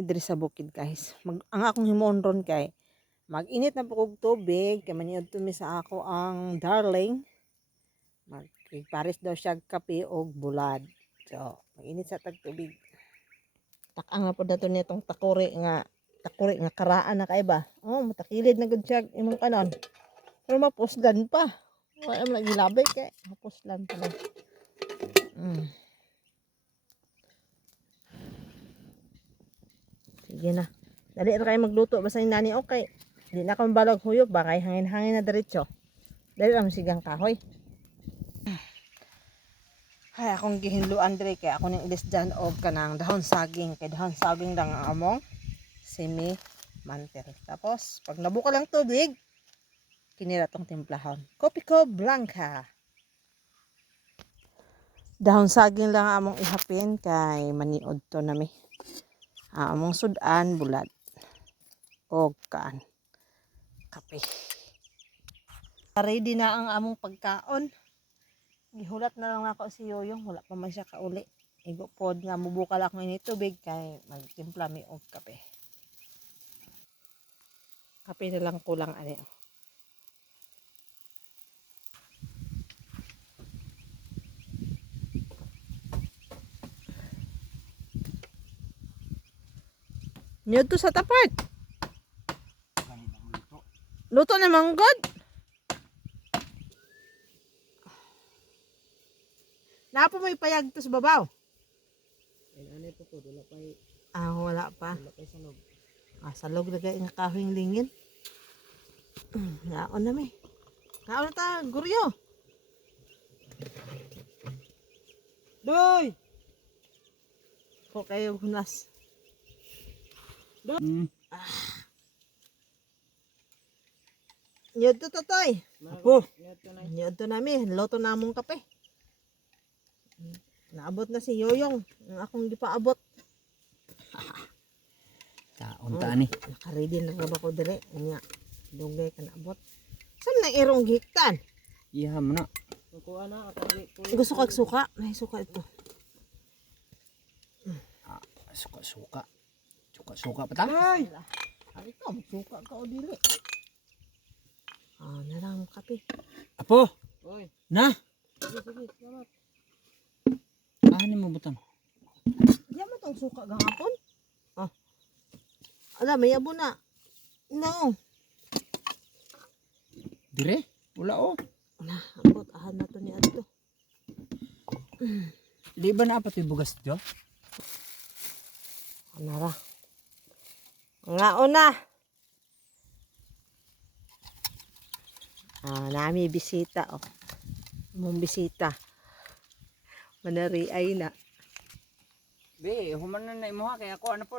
Diri sa bukid guys. Ang akong himon ron kay mag-init na po kog tubig kay maniud mi sa ako ang darling. Magpares daw siya kape og bulad. So, mag-init sa tag tubig. Takang na po dato nitong takuri nga karaan na kay ba. Oh, matakilid na gud siya imong kanon. Pero mapuslan pa. Wala man gilabi kay mapuslan pa lang. Sige na. Dali ra kay magluto basta yung nani okay. Di na ako mabalag huyog ba kay hangin-hangin na diretso. Dali lang sigang kahoy. Ay akong gihinluan dire kay ako ning ilis dyan og kanang dahon saging kay dahon saging lang ang among semi mantel. Tapos pag nabuka lang tubig kinira tong timplahon. Kopi ko blanca. Dahon saging lang ang among ihapin kay maniod to nami. Among sudan bulad og kaan kape. Ready na ang among pagkaon. Gihulat na lang ako si Yoyong, wala pa man siya kauli. Igo pod nga mubukal ako ini tubig kay magtimpla mi og kape. Kape na lang kulang ani. Nyud to sa tapat. Luto na manggod. Napo may payag to sa babaw. Ano po to, wala pa Wala pa. salog. Salog na kay nga kahoyng lingin. Naon na may. Naon na ta, guryo. Doy! Ko kayo hunas. Nyud to totoy. Apo! Nyud to nami, loto na mong kape. Naabot na si Yoyong, ang akong di pa abot. Kaunta ni. Naka-ready na raba ko dire. Nga, dugay ka naabot. Saan na irong hiktan? Iya mo na. Gusto kag suka? May suka ito. Suka-suka. Suka-suka pa ta? Ay! Ay, ito, magsuka ka o dili. Narang kape. Apo! Oy. Na! Sige, sige, salamat. Ano mo butang? Diyan mo itong suka gahapon? Ala, may abo na. No. Dire? Wala o. Abot, ahan na to ni Adto. Di ba na pa ito bugas dito? Anara. Nga una. Nami bisita oh. Mong bisita. Manari ay na. Be, human na imo ha. Kaya ako ano po.